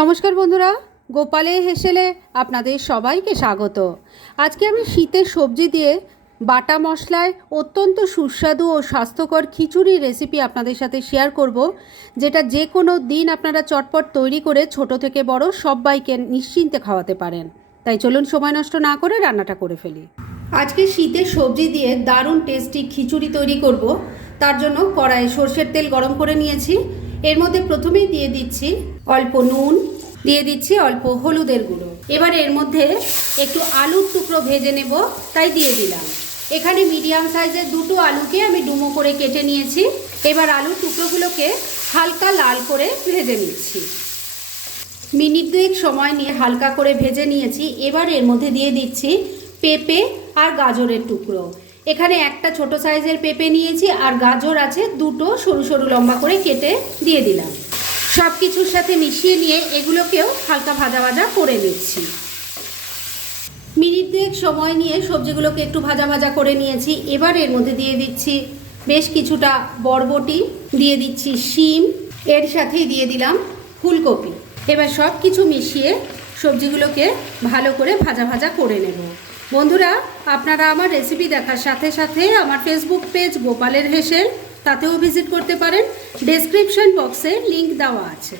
নমস্কার বন্ধুরা, গোপালে হেসেলে আপনাদের সবাইকে স্বাগত। আজকে আমি শীতের সবজি দিয়ে বাটা মশলায় অত্যন্ত সুস্বাদু ও স্বাস্থ্যকর খিচুড়ি রেসিপি আপনাদের সাথে শেয়ার করব, যেটা যে কোনো দিন আপনারা চটপট তৈরি করে ছোট থেকে বড় সবাইকে নিশ্চিন্তে খাওয়াতে পারেন। তাই চলুন সময় নষ্ট না করে রান্নাটা করে ফেলি। আজকে শীতের সবজি দিয়ে দারুণ টেস্টি খিচুড়ি তৈরি করব। তার জন্য কড়াইয়ে সর্ষের তেল গরম করে নিয়েছি। এর মধ্যে প্রথমেই দিয়ে দিচ্ছি অল্প নুন, দিয়ে দিচ্ছি অল্প হলুদের গুঁড়ো। এবার এর মধ্যে একটু আলুর টুকরো ভেজে নেব, তাই দিয়ে দিলাম। এখানে মিডিয়াম সাইজের দুটো আলুকে আমি ডুমো করে কেটে নিয়েছি। এবার আলুর টুকরোগুলোকে হালকা লাল করে ভেজে নিচ্ছি। মিনিট দুয়েক সময় নিয়ে হালকা করে ভেজে নিয়েছি। এবার এর মধ্যে দিয়ে দিচ্ছি পেঁপে আর গাজরের টুকরো। এখানে একটা ছোট সাইজের পেঁপে নিয়েছি আর গাজর আছে, দুটো সরু সরু লম্বা করে কেটে দিয়ে দিলাম। সব কিছুর সাথে মিশিয়ে নিয়ে এগুলোকেও হালকা ভাজা ভাজা করে নিচ্ছি। মিনিট দুয়েক সময় নিয়ে সবজিগুলোকে একটু ভাজা ভাজা করে নিয়েছি। এবার এর মধ্যে দিয়ে দিচ্ছি বেশ কিছুটা বরবটি, দিয়ে দিচ্ছি শিম, এর সাথেই দিয়ে দিলাম ফুলকপি। এবার সব কিছু মিশিয়ে সবজিগুলোকে ভালো করে ভাজা ভাজা করে নেব। বন্ধুরা, আপনারা আমার রেসিপি দেখার সাথে সাথে আমার ফেসবুক পেজ গোপালের হেসেল, তাতেও ভিজিট করতে পারেন। ডেসক্রিপশন বক্সে লিংক দেওয়া আছে।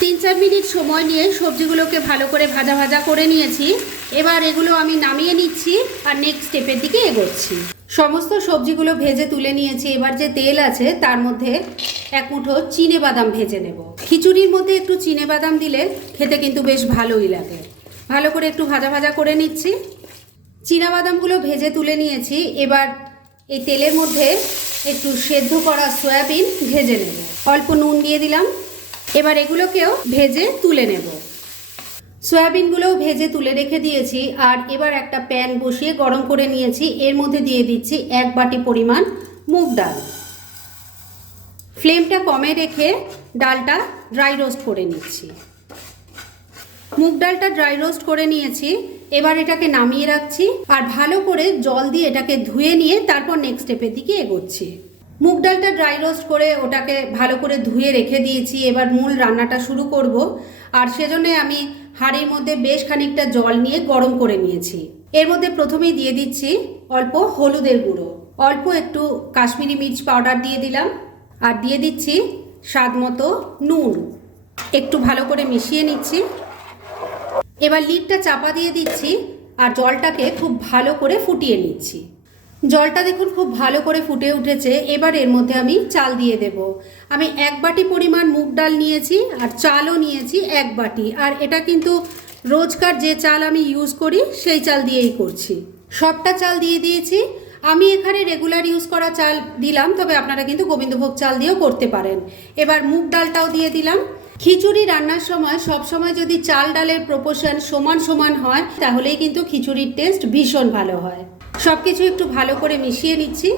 তিন চার মিনিট সময় নিয়ে সবজিগুলোকে ভালো করে ভাজা ভাজা করে নিয়েছি। এবার এগুলো আমি নামিয়ে নিচ্ছি আর নেক্সট স্টেপের দিকে এগোচ্ছি। সমস্ত সবজিগুলো ভেজে তুলে নিয়েছি। এবার যে তেল আছে, তার মধ্যে এক মুঠো চিনে বাদাম ভেজে নেব। খিচুড়ির মধ্যে একটু চিনে বাদাম দিলে খেতে কিন্তু বেশ ভালোই লাগে। ভালো করে একটু ভাজা ভাজা করে নিচ্ছি। বাদামগুলো ভেজে তুলে নিয়েছি। এবার এই তেলের মধ্যে একটু সেদ্ধ করা সয়াবিন ভেজে নেব। অল্প নুন দিয়ে দিলাম। এবার এগুলোকেও ভেজে তুলে নেব। সয়াবিনগুলোও ভেজে তুলে রেখে দিয়েছি। আর এবার একটা প্যান বসিয়ে গরম করে নিয়েছি। এর মধ্যে দিয়ে দিচ্ছি এক বাটি পরিমাণ মুগ ডাল। ফ্লেমটা কমে রেখে ডালটা ড্রাই রোস্ট করে নিচ্ছি। মুগ ডালটা ড্রাই রোস্ট করে নিয়েছি। এবার এটাকে নামিয়ে রাখছি আর ভালো করে জল দিয়ে এটাকে ধুয়ে নিয়ে তারপর নেক্সট স্টেপের দিকে এগোচ্ছি। মুগ ডালটা ড্রাই রোস্ট করে ওটাকে ভালো করে ধুয়ে রেখে দিয়েছি। এবার মূল রান্নাটা শুরু করব। আর সেজন্য আমি হাঁড়ির মধ্যে বেশ খানিকটা জল নিয়ে গরম করে নিয়েছি। এর মধ্যে প্রথমেই দিয়ে দিচ্ছি অল্প হলুদের গুঁড়ো। অল্প একটু কাশ্মীরি মির্চ পাউডার দিয়ে দিলাম। আর দিয়ে দিচ্ছি স্বাদ মতো নুন। একটু ভালো করে মিশিয়ে নিচ্ছি। এবার লিডটা চাপা দিয়ে দিচ্ছি আর জলটাকে খুব ভালো করে ফুটিয়ে নিচ্ছি। জলটা দেখুন খুব ভালো করে ফুটে উঠেছে। এবার এর মধ্যে আমি চাল দিয়ে দেব। আমি এক বাটি পরিমাণ মুগ ডাল নিয়েছি আর চালও নিয়েছি এক বাটি। আর এটা কিন্তু রোজকার যে চাল আমি ইউজ করি, সেই চাল দিয়েই করছি। সবটা চাল দিয়ে দিয়েছি। আমি এখানে রেগুলার ইউজ করা চাল দিলাম, তবে আপনারা কিন্তু গোবিন্দভোগ চাল দিয়েও করতে পারেন। এবার মুগ ডালটাও দিয়ে দিলাম। খিচুড়ি রান্নার সময় সব সময় যদি চাল ডালের প্রপোর্শন সমান সমান হয়, তাহলেই কিন্তু খিচুড়ির টেস্ট ভীষণ ভালো হয়। সব কিছু একটু ভালো করে মিশিয়ে নিচ্ছি।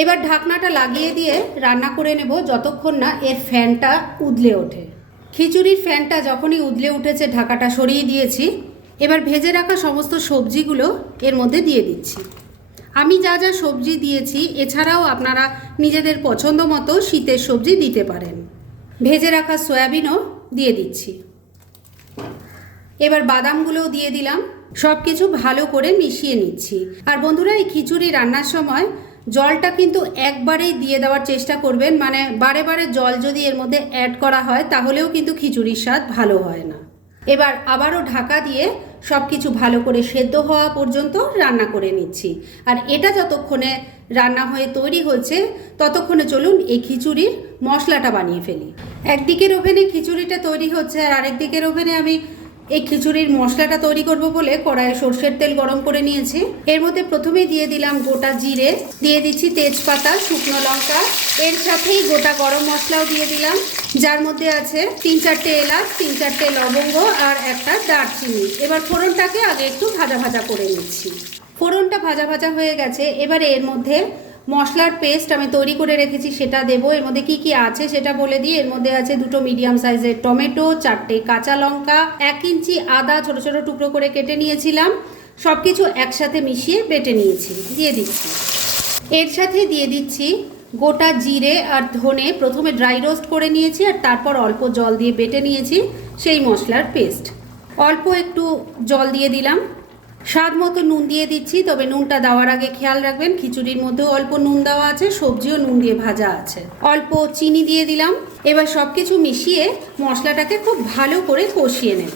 এবার ঢাকনাটা লাগিয়ে দিয়ে রান্না করে নেব যতক্ষণ না এর ফ্যানটা উদলে ওঠে। খিচুড়ির ফ্যানটা যখনই উদলে উঠেছে, ঢাকাটা সরিয়ে দিয়েছি। এবার ভেজে রাখা সমস্ত সবজিগুলো এর মধ্যে দিয়ে দিচ্ছি। আমি যা যা সবজি দিয়েছি, এছাড়াও আপনারা নিজেদের পছন্দ মতো শীতের সবজি দিতে পারেন। ভেজে রাখা সয়াবিনও দিয়ে দিচ্ছি। এবার বাদামগুলোও দিয়ে দিলাম। সব কিছু ভালো করে মিশিয়ে নিচ্ছি। আর বন্ধুরা, এই খিচুড়ি রান্নার সময় জলটা কিন্তু একবারেই দিয়ে দেওয়ার চেষ্টা করবেন। মানে বারে বারে জল যদি এর মধ্যে অ্যাড করা হয়, তাহলেও কিন্তু খিচুড়ির স্বাদ ভালো হয় না। এবার আবারও ঢাকা দিয়ে সব কিছু ভালো করে সেদ্ধ হওয়া পর্যন্ত রান্না করে নিচ্ছি। আর এটা যতক্ষণে রান্না হয়ে তৈরি হচ্ছে ততক্ষণে চলুন এই খিচুড়ির মশলাটা বানিয়ে ফেলি। একদিকের ওভেনে খিচুড়িটা তৈরি হচ্ছে আর আরেক দিকের ওভেনে আমি এই খিচুড়ির মশলাটা তৈরি করব বলে কড়াইয়ে সর্ষের তেল গরম করে নিয়েছি। এর মধ্যে প্রথমেই দিয়ে দিলাম গোটা জিরে, দিয়ে দিচ্ছি তেজপাতা, শুকনো লঙ্কা। এর সাথেই গোটা গরম মশলাও দিয়ে দিলাম। যার মধ্যে আছে তিন চারটে এলাচ, তিন চারটে লবঙ্গ আর একটা দারচিনি। এবার ফোড়নটাকে আগে একটু ভাজা ভাজা করে নিচ্ছি। ফোড়নটা ভাজা ভাজা হয়ে গেছে। এবারে এর মধ্যে মশলার পেস্ট আমি তৈরি করে রেখেছি, সেটা দেবো। এর মধ্যে কি কি আছে সেটা বলে দিই। এর মধ্যে আছে দুটো মিডিয়াম সাইজের টমেটো, চারটে কাঁচা লঙ্কা, এক ইঞ্চি আদা ছোট ছোট টুকরো করে কেটে নিয়েছিলাম। সব কিছু একসাথে মিশিয়ে বেটে নিয়েছি। দিয়ে দিচ্ছি। এর সাথে দিয়ে দিচ্ছি গোটা জিরে আর ধনে প্রথমে ড্রাই রোস্ট করে নিয়েছি আর তারপর অল্প জল দিয়ে বেটে নিয়েছি সেই মশলার পেস্ট। অল্প একটু জল দিয়ে দিলাম। স্বাদ মতো নুন দিয়ে দিচ্ছি, তবে নুনটা দেওয়ার আগে খেয়াল রাখবেন, খিচুড়ির মধ্যেও অল্প নুন দেওয়া আছে, সবজিও নুন দিয়ে ভাজা আছে। অল্প চিনি দিয়ে দিলাম। এবার সব কিছু মিশিয়ে মশলাটাকে খুব ভালো করে কষিয়ে নেব।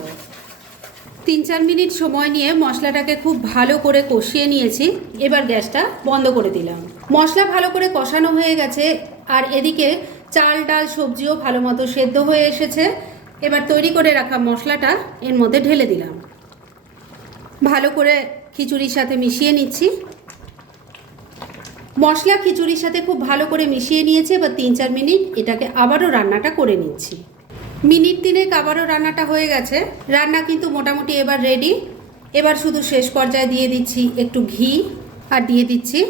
তিন চার মিনিট সময় নিয়ে মশলাটাকে খুব ভালো করে কষিয়ে নিয়েছি। এবার গ্যাসটা বন্ধ করে দিলাম। মশলা ভালো করে কষানো হয়ে গেছে, আর এদিকে চাল, ডাল, সবজিও ভালো মতো সেদ্ধ হয়ে এসেছে। এবার তৈরি করে রাখা মশলাটা এর মধ্যে ঢেলে দিলাম। ভালো করে খিচুড়ির সাথে মিশিয়ে নিচ্ছি। মশলা খিচুড়ির সাথে খুব ভালো করে মিশিয়ে নিয়েছে, এবার তিন চার মিনিট এটাকে আবারও রান্নাটা করে নিচ্ছি। মিনিট তিনেক আবারও রান্নাটা হয়ে গেছে। রান্না কিন্তু মোটামুটি এবার রেডি এবার শুধু শেষ পর্যায়ে দিয়ে দিচ্ছি একটু ঘি আর দিয়ে দিচ্ছি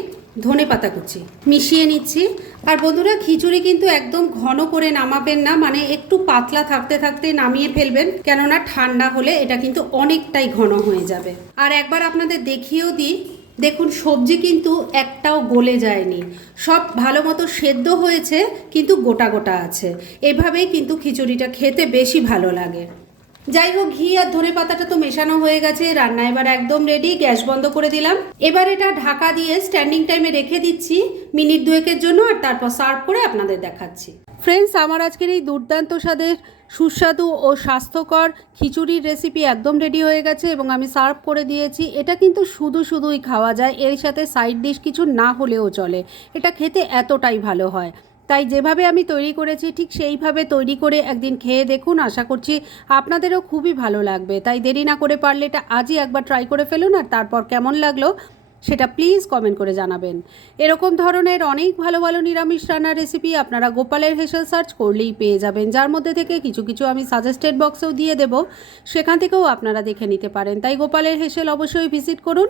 ধনে পাতা কুচি। মিশিয়ে নিচ্ছি। আর বন্ধুরা, খিচুড়ি কিন্তু একদম ঘন করে নামাবেন না মানে একটু পাতলা থাকতে থাকতে নামিয়ে ফেলবেন, কেননা ঠান্ডা হলে এটা কিন্তু অনেকটাই ঘন হয়ে যাবে। আর একবার আপনাদের দেখিয়েও দিই দেখুন, সবজি কিন্তু একটাও গলে যায়নি। সব ভালো মতো সেদ্ধ হয়েছে, কিন্তু গোটা গোটা আছে। এভাবেই কিন্তু খিচুড়িটা খেতে বেশি ভালো লাগে। যাই হোক, ঘি আর ধনে পাতাটা তো মেশানো হয়ে গেছে। রান্না এবার একদম রেডি গ্যাস বন্ধ করে দিলাম। এবার এটা ঢাকা দিয়ে স্ট্যান্ডিং টাইমে রেখে দিচ্ছি, মিনিট দুয়েকের জন্য, আর তারপর সার্ভ করে আপনাদের দেখাচ্ছি। ফ্রেন্ডস আমার আজকের এই দুর্দান্ত স্বাদের সুস্বাদু ও স্বাস্থ্যকর খিচুড়ির রেসিপি একদম রেডি হয়ে গেছে এবং আমি সার্ভ করে দিয়েছি। এটা কিন্তু শুধু শুধুই খাওয়া যায়, এর সাথে সাইড ডিশ কিছু না হলেও চলে। এটা খেতে এতটাই ভালো হয়। তাই যেভাবে আমি তৈরি করেছি, ঠিক সেইভাবে তৈরি করে একদিন খেয়ে দেখুন, আশা করছি আপনাদেরও খুবই ভালো লাগবে। তাই দেরি না করে পারলে এটা আজই একবার ট্রাই করে ফেলুন আর তারপর কেমন লাগল সেটা প্লিজ কমেন্ট করে জানাবেন। এরকম ধরনের অনেক ভালো ভালো নিরামিষ রান্নার রেসিপি আপনারা গোপালের হেসেল সার্চ করলেই পেয়ে যাবেন। যার মধ্যে থেকে কিছু কিছু আমি সাজেস্টেড বক্সেও দিয়ে দেব, সেখান থেকেও আপনারা দেখে নিতে পারেন। তাই গোপালের হেসেল অবশ্যই ভিজিট করুন।